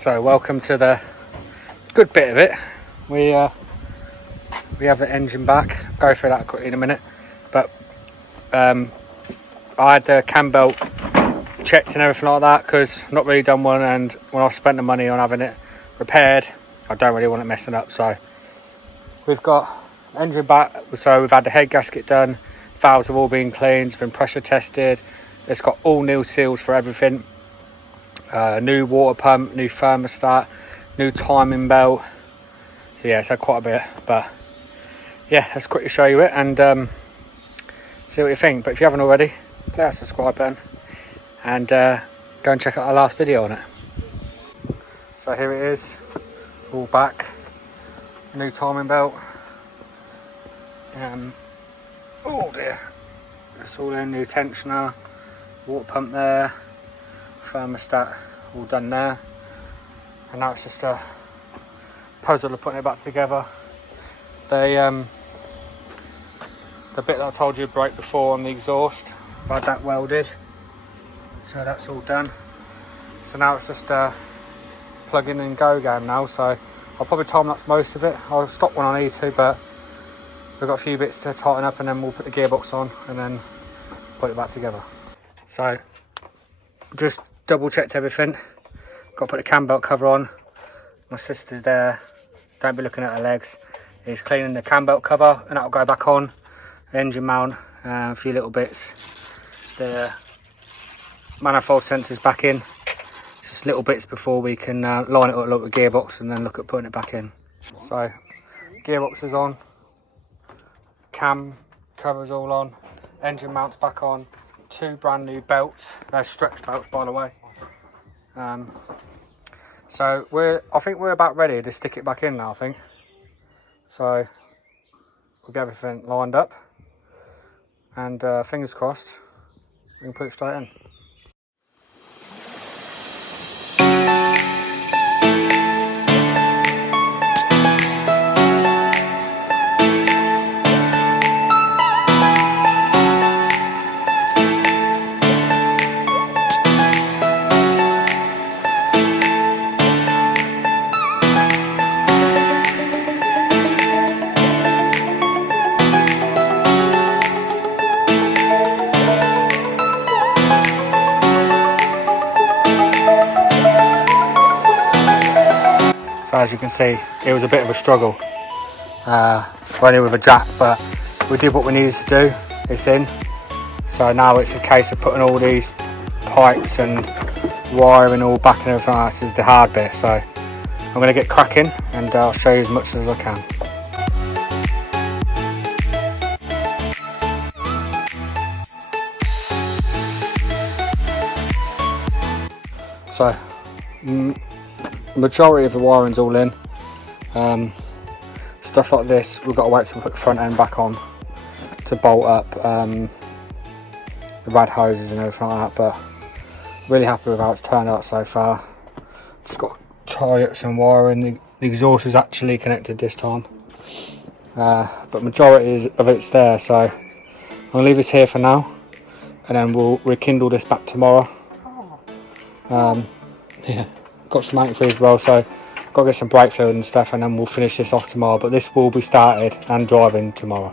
So welcome to the good bit of it. We have the engine back. Go through that quickly in a minute. But I had the cam belt checked and everything like that because I've not really done one, and when I've spent the money on having it repaired, I don't really want it messing up. So we've got engine back. So we've had the head gasket done. Valves have all been cleaned. It's been pressure tested. It's got all new seals for everything. New water pump, new thermostat, new timing belt. So yeah, it's had quite a bit, but yeah, let's quickly show you it and see what you think. But if you haven't already, click that subscribe button and go and check out our last video on it. So here it is, all back, new timing belt. Oh dear, it's all in, new tensioner, water pump there, thermostat all done there, and now it's just a puzzle of putting it back together. The bit that I told you would break before on the exhaust, I've had that welded, so that's all done. So now it's just a plug in and go game now, so I'll probably time lapse most of it. I'll stop when I need to, but we've got a few bits to tighten up and then we'll put the gearbox on and then put it back together. So just double checked everything. Got to put the cam belt cover on. My sister's there, don't be looking at her legs. He's cleaning the cam belt cover and that'll go back on. The engine mount, a few little bits. The manifold sensors back in. Just little bits before we can line it up, look at the gearbox and then look at putting it back in. So gearbox is on. Cam covers all on, engine mounts back on, two brand new belts. They're stretch belts, by the way. So I think we're about ready to stick it back in now, I think. So we'll get everything lined up and fingers crossed we can put it straight in. So as you can see, it was a bit of a struggle running with a jack, but we did what we needed to do. It's in. So now it's a case of putting all these pipes and wiring all back and everything else. This is the hard bit. So I'm going to get cracking and I'll show you as much as I can. So majority of the wiring's all in. Stuff like this we've got to wait till we put the front end back on to bolt up the rad hoses and everything like that, but really happy with how it's turned out so far. Just got to tie up some wiring. The exhaust is actually connected this time, but majority of it's there, so I'll leave this here for now and then we'll rekindle this back tomorrow. Yeah, got some antifreeze as well, so got to get some brake fluid and stuff and then we'll finish this off tomorrow, but this will be started and driving tomorrow.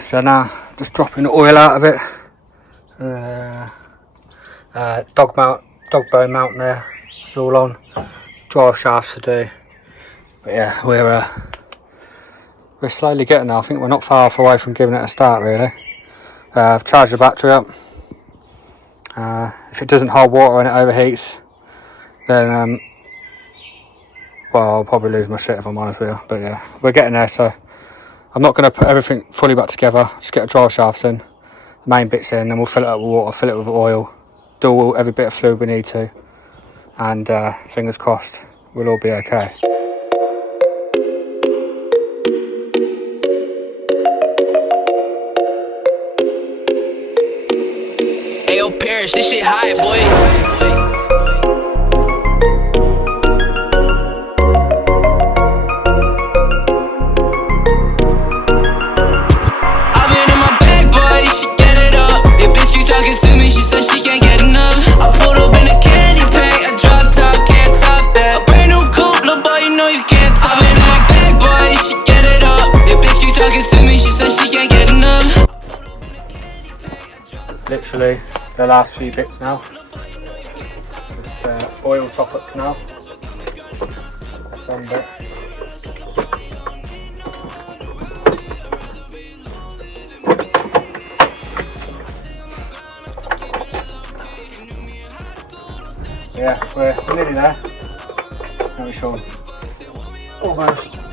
So now just dropping the oil out of it. Dog bone mount there, it's all on. Drive shafts to do. But yeah, we're slowly getting there. I think we're not far off away from giving it a start, really. I've charged the battery up. If it doesn't hold water and it overheats, then well, I'll probably lose my shit if I'm honest with you. But yeah, we're getting there, so I'm not going to put everything fully back together. Just get the drive shafts in, the main bits in, then we'll fill it up with water, fill it with oil, do every bit of fluid we need to, and fingers crossed, we'll all be okay. Ayo, Parrish, this shit high, boy. Literally the last few bits now. Just oil top up now. One bit. Yeah, we're nearly there. How are we, Sean?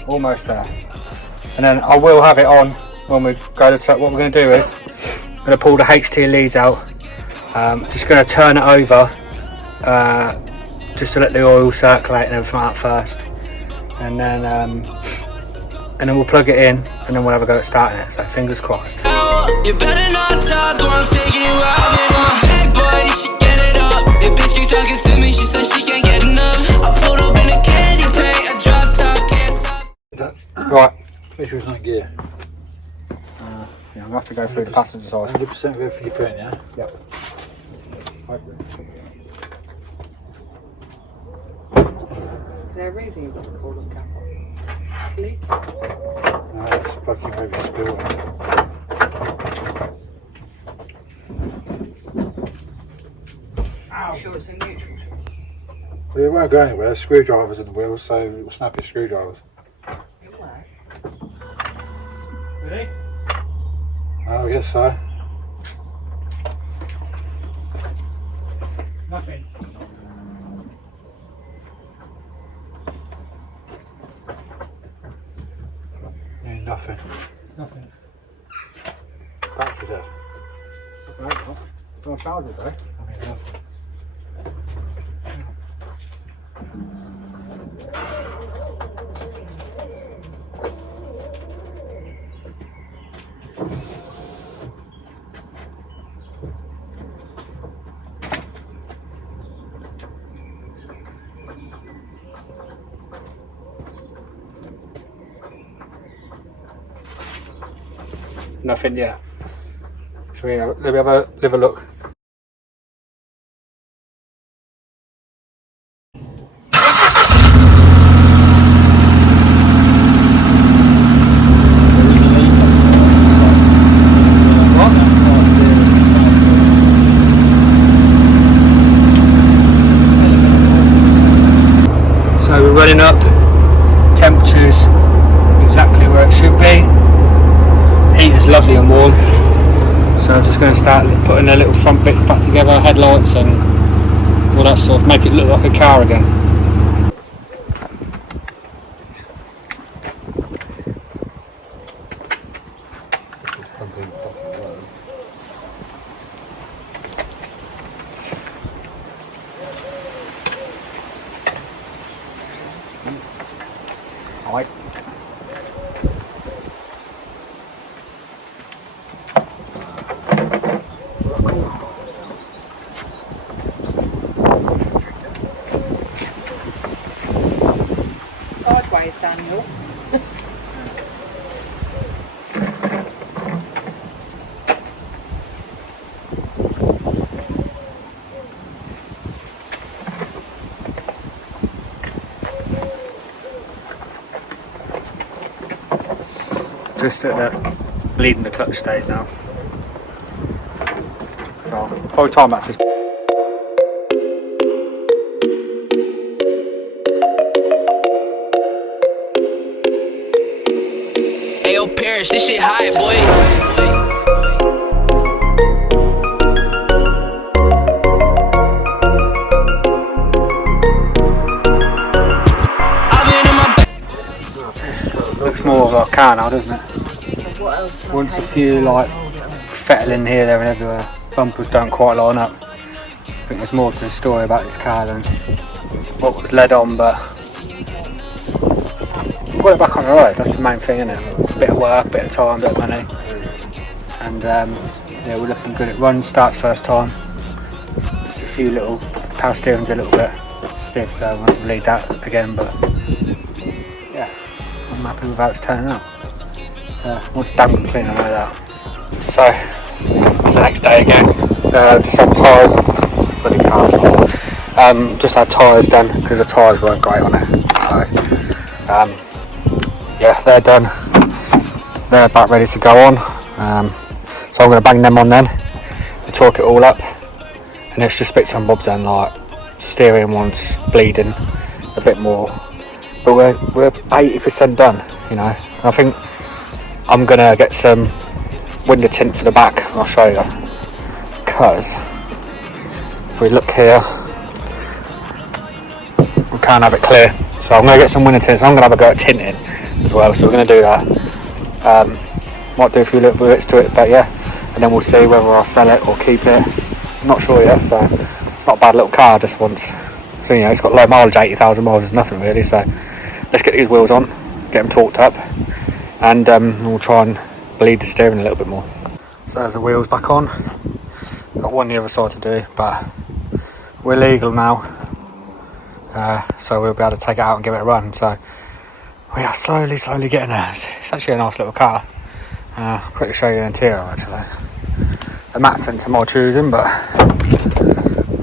Almost there. And then I will have it on when we go to. What we're going to do is I'm going to pull the HT leads out. Just going to turn it over just to let the oil circulate and everything out first, and then we'll plug it in, and then we'll have a go at starting it. So fingers crossed. You better not talk or I'm taking you out. My big boy, she get it up. If bitch keep talking to me, she says she can't get enough. I pulled up in a candy paint, a drop top, can't top. Right. Make sure it's not gear. Yeah, I'm going to have to go through the passenger side. 100% go for your print, yeah? Yep. Is there a reason you've got the coolant cap on? It's leaking. No, that's fucking maybe spilled. I'm sure it's a neutral. Well, it won't go anywhere. Screwdrivers in the wheels, so it'll snap your screwdrivers. It works. Ready? Oh, I guess so. Nothing. Nothing. Nothing. Battery dead. Don't charge it though. I mean, nothing. Nothing yet. Let me have a look. So we're running up, temperatures exactly where it should be. Heat is lovely and warm, so I'm just going to start putting the little front bits back together, headlights and all that sort of, make it look like a car again. Alright. Sideways, Daniel. Just at the bleeding the clutch stage now. So probably time lapse is. perish. This shit high, boy. Looks more of a car now, doesn't it? So what else? Once a few like fettling here, there and everywhere. Bumpers don't quite line up. I think there's more to the story about this car than what was led on, but we've got it back on the road. That's the main thing, isn't it? A bit of work, bit of time, bit of money, and yeah, we're looking good. It runs, starts first time. Just a few little power steering's a little bit stiff, so I want to bleed that again, but yeah, I'm happy with how it's turning out. So once damp and clean, I know that. So it's the next day again. Just had tyres, bloody cars. Just had tyres done because the tyres weren't great on it. So yeah, they're done. They're about ready to go on. So I'm going to bang them on then and torque it all up. And it's just bits and bobs then, like steering one's bleeding a bit more. But we're 80% done, you know. And I think I'm gonna get some window tint for the back, and I'll show you. Because if we look here, we can't have it clear. So I'm gonna get some window tint. So I'm gonna have a go at tinting as well. So we're gonna do that. Might do a few little bits to it, but yeah. And then we'll see whether I'll sell it or keep it. I'm not sure yet. So it's not a bad little car. Just once. So you know, it's got low mileage, 80,000 miles is nothing really. So let's get these wheels on, get them torqued up, and we'll try and bleed the steering a little bit more. So there's the wheels back on. Got one the other side to do, but we're legal now, so we'll be able to take it out and give it a run. So we are slowly getting there. It's actually a nice little car. I'll quickly show you the interior actually. The matte sent to my choosing, but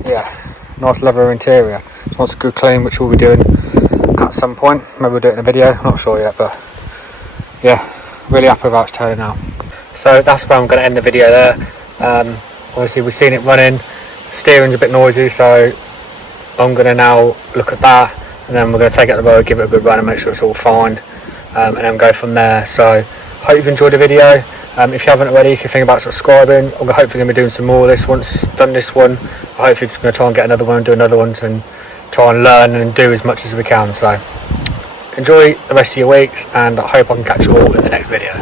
yeah, nice leather interior. Just wants a good clean, which we'll be doing at some point. Maybe we'll do it in a video, I'm not sure yet, but yeah, really happy with how it's turning out. So that's where I'm going to end the video there. Obviously we've seen it running, steering's a bit noisy, so I'm going to now look at that, and then we're going to take it on the road, give it a good run and make sure it's all fine, and then go from there. So hope you've enjoyed the video. If you haven't already, you can think about subscribing. I'm hopefully going to be doing some more of this once done this one. I'm hopefully going to try and get another one and do another one and try and learn and do as much as we can. So enjoy the rest of your weeks, and I hope I can catch you all in the next video.